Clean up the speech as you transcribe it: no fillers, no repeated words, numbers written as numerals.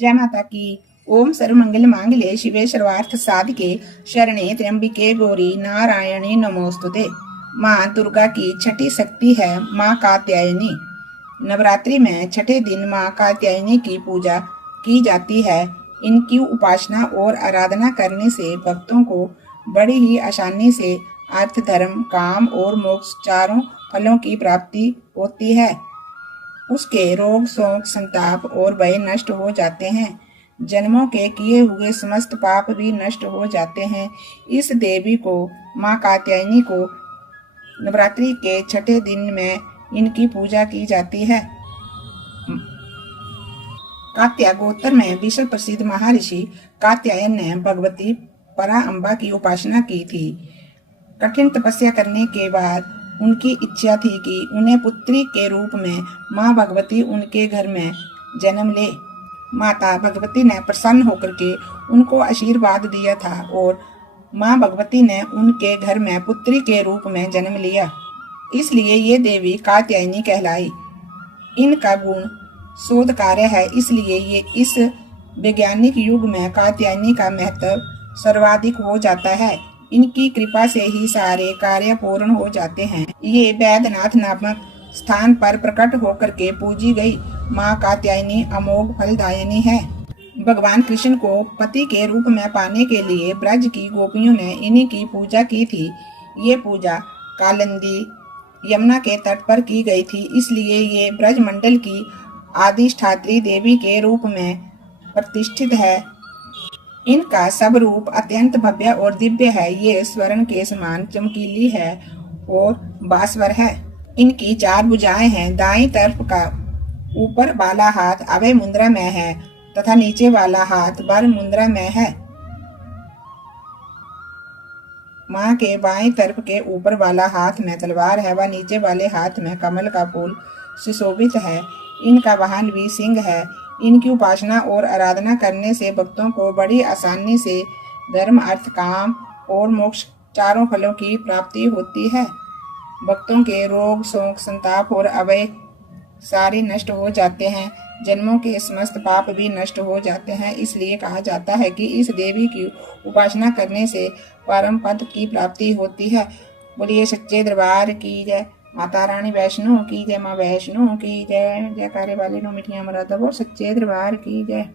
जय माता की। ओम सर्वमंगल मांगल्ये शिवे सर्वार्थ साधिके शरणे त्र्यंबिके गौरी नारायणी नमोस्तुते। माँ दुर्गा की छठी शक्ति है माँ कात्यायनी। नवरात्रि में छठे दिन माँ कात्यायनी की पूजा की जाती है। इनकी उपासना और आराधना करने से भक्तों को बड़ी ही आसानी से अर्थ, धर्म, काम और मोक्ष चारों फलों की प्राप्ति होती है। उसके रोग, शोक, संताप और भय नष्ट हो जाते हैं। जन्मों के किए हुए समस्त पाप भी नष्ट हो जाते हैं। इस देवी को, माँ कात्यायनी को, नवरात्रि के छठे दिन में इनकी पूजा की जाती है। कात्या गोत्र में विश्व प्रसिद्ध महर्षि कात्यायन ने भगवती पराअंबा की उपासना की थी। कठिन तपस्या करने के बाद उनकी इच्छा थी कि उन्हें पुत्री के रूप में माँ भगवती उनके घर में जन्म ले। माता भगवती ने प्रसन्न होकर के उनको आशीर्वाद दिया था और माँ भगवती ने उनके घर में पुत्री के रूप में जन्म लिया। इसलिए ये देवी कात्यायनी कहलाई। इनका गुण शोध कार्य है, इसलिए ये इस वैज्ञानिक युग में कात्यायनी का महत्व सर्वाधिक हो जाता है। इनकी कृपा से ही सारे कार्य पूर्ण हो जाते हैं। ये वैद्यनाथ नामक स्थान पर प्रकट होकर के पूजी गई माँ कात्यायनी अमोघ फलदायिनी है। भगवान कृष्ण को पति के रूप में पाने के लिए ब्रज की गोपियों ने इन्हीं की पूजा की थी। ये पूजा कालिंदी यमुना के तट पर की गई थी, इसलिए ये ब्रज मंडल की आदिष्ठात्री देवी के रूप में प्रतिष्ठित है। इनका सब रूप अत्यंत भव्य और दिव्य है। ये स्वर्ण के समान चमकीली है और बास्वर है। इनकी 4 भुजाएं हैं। दाईं तरफ का ऊपर वाला हाथ अभय मुद्रा में है तथा नीचे वाला हाथ वर मुद्रा में है। माँ के बाएं तरफ के ऊपर वाला हाथ में तलवार है व नीचे वाले हाथ में कमल का फूल सुशोभित है। इनका वाहन भी सिंह है। इनकी उपासना और आराधना करने से भक्तों को बड़ी आसानी से धर्म, अर्थ, काम और मोक्ष चारों फलों की प्राप्ति होती है। भक्तों के रोग, शोक, संताप और अभय सारे नष्ट हो जाते हैं। जन्मों के समस्त पाप भी नष्ट हो जाते हैं। इसलिए कहा जाता है कि इस देवी की उपासना करने से परम पद की प्राप्ति होती है। बोलिए सच्चे दरबार की जय। माता रानी वैष्णो की जय। माँ वैष्णो की जय। जयकारे वाले नो मिठिया मरादा वो सच्चे दरबार की जय।